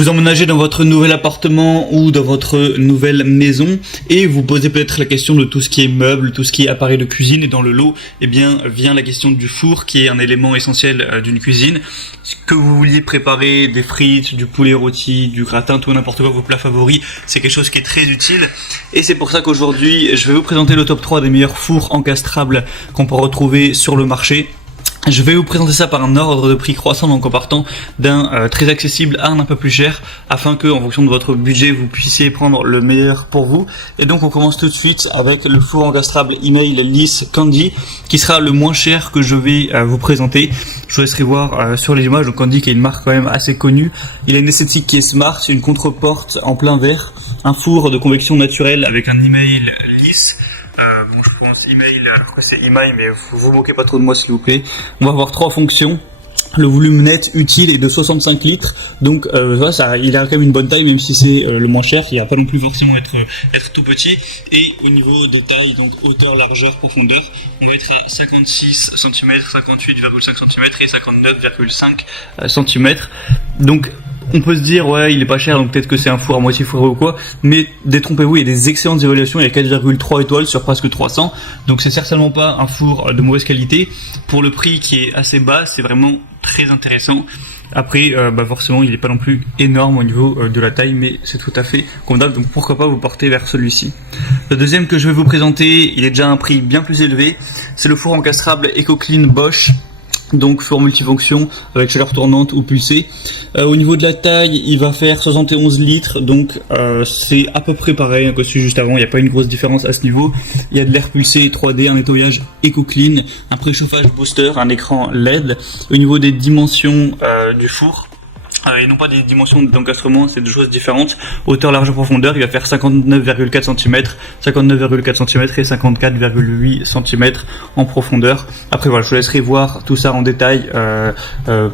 Vous emménagez dans votre nouvel appartement ou dans votre nouvelle maison et vous posez peut-être la question de tout ce qui est meubles, tout ce qui est appareil de cuisine, et dans le lot, eh bien, vient la question du four qui est un élément essentiel d'une cuisine. Que vous vouliez préparer des frites, du poulet rôti, du gratin, tout n'importe quoi, vos plats favoris, c'est quelque chose qui est très utile. Et c'est pour ça qu'aujourd'hui, je vais vous présenter le top 3 des meilleurs fours encastrables qu'on peut retrouver sur le marché. Je vais vous présenter ça par un ordre de prix croissant, donc en partant d'un très accessible à un peu plus cher, afin que, en fonction de votre budget, vous puissiez prendre le meilleur pour vous. Et donc on commence tout de suite avec le four encastrable Email Lisse Candy, qui sera le moins cher que je vais vous présenter. Je vous laisserai voir sur les images. Donc Candy, qui est une marque quand même assez connue. Il a une esthétique qui est smart, c'est une contre-porte en plein verre, un four de convection naturelle avec un email lisse. Bon, je pense email, alors que c'est email, mais vous moquez pas trop de moi s'il vous plaît. On va avoir trois fonctions. Le volume net utile est de 65 litres, donc voilà, ça, il a quand même une bonne taille, même si c'est le moins cher. Il va pas non plus forcément être tout petit. Et au niveau des tailles, donc hauteur, largeur, profondeur, on va être à 56 cm, 58,5 cm et 59,5 cm. Donc on peut se dire, ouais, il est pas cher, donc peut-être que c'est un four à moitié fourré ou quoi, mais détrompez-vous, il y a des excellentes évaluations, il y a 4,3 étoiles sur presque 300, donc c'est certainement pas un four de mauvaise qualité. Pour le prix qui est assez bas, c'est vraiment très intéressant. Après, forcément, il n'est pas non plus énorme au niveau de la taille, mais c'est tout à fait convenable, donc pourquoi pas vous porter vers celui-ci. Le deuxième que je vais vous présenter, il est déjà à un prix bien plus élevé, c'est le four encastrable EcoClean Bosch. Donc four multifonction avec chaleur tournante ou pulsée. Au niveau de la taille, il va faire 71 litres, donc c'est à peu près pareil que celui juste avant, il n'y a pas une grosse différence à ce niveau. Il y a de l'air pulsé 3D, un nettoyage EcoClean, un préchauffage booster, un écran LED. Au niveau des dimensions du four, et non pas des dimensions d'encastrement, c'est deux choses différentes. Hauteur, largeur, profondeur, il va faire 59,4 cm, 59,4 cm et 54,8 cm en profondeur. Après voilà, je vous laisserai voir tout ça en détail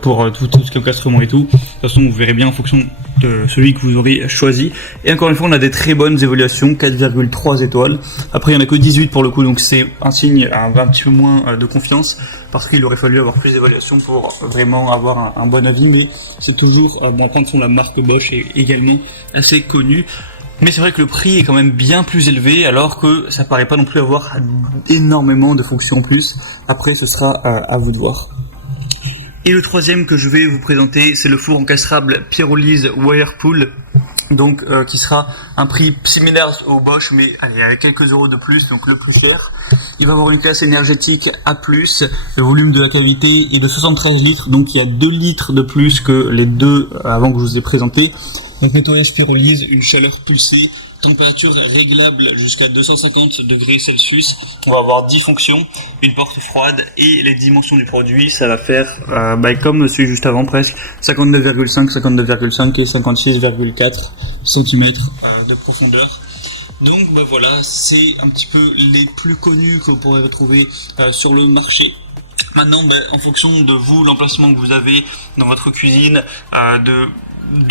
pour tout ce qui est encastrement et tout. De toute façon, vous verrez bien en fonction de celui que vous aurez choisi. Et encore une fois, on a des très bonnes évaluations, 4,3 étoiles. Après, il n'y en a que 18 pour le coup, donc c'est un signe un petit peu moins de confiance, parce qu'il aurait fallu avoir plus d'évaluations pour vraiment avoir un bon avis, mais c'est toujours bon, prendre son la marque Bosch est également assez connue. Mais c'est vrai que le prix est quand même bien plus élevé, alors que ça paraît pas non plus avoir énormément de fonctions en plus. Après, ce sera à vous de voir. Et le troisième que je vais vous présenter, c'est le four encastrable Pyrolise Whirlpool, donc qui sera un prix similaire au Bosch, mais allez, avec quelques euros de plus, donc le plus cher. Il va avoir une classe énergétique A+, le volume de la cavité est de 73 litres, donc il y a 2 litres de plus que les deux avant que je vous ai présenté. Donc nettoyage Pyrolise, une chaleur pulsée, température réglable jusqu'à 250 degrés Celsius. On va avoir 10 fonctions, une porte froide, et les dimensions du produit, ça va faire comme celui juste avant presque, 59,5, 59,5 et 56,4 cm de profondeur. Donc voilà, c'est un petit peu les plus connus que vous pourrez retrouver sur le marché. Maintenant, en fonction de vous, l'emplacement que vous avez dans votre cuisine,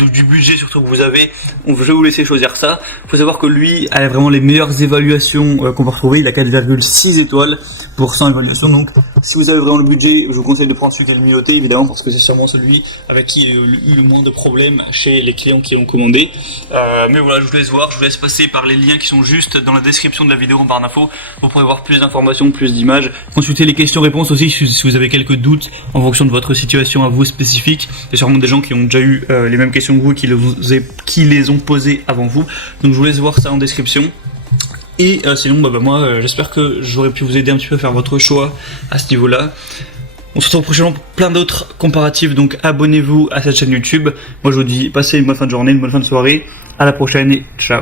du budget surtout que vous avez, je vais vous laisser choisir ça. Il faut savoir que lui a vraiment les meilleures évaluations qu'on peut retrouver. Il a 4,6 étoiles pour 100 évaluations. Donc si vous avez vraiment le budget, je vous conseille de prendre celui qui est le mieux noté, évidemment, parce que c'est sûrement celui avec qui il y a eu le moins de problèmes chez les clients qui l'ont commandé. Mais voilà, je vous laisse voir, je vous laisse passer par les liens qui sont juste dans la description de la vidéo en barre d'infos. Vous pourrez voir plus d'informations, plus d'images. Consultez les questions-réponses aussi si vous avez quelques doutes en fonction de votre situation à vous spécifique. Il y a sûrement des gens qui ont déjà eu les mêmes questions que vous, qui les ont posées avant vous. Donc je vous laisse voir ça en description. Et sinon, moi, j'espère que j'aurais pu vous aider un petit peu à faire votre choix à ce niveau-là. On se retrouve prochainement pour plein d'autres comparatifs, donc abonnez-vous à cette chaîne YouTube. Moi, je vous dis, passez une bonne fin de journée, une bonne fin de soirée. À la prochaine et ciao.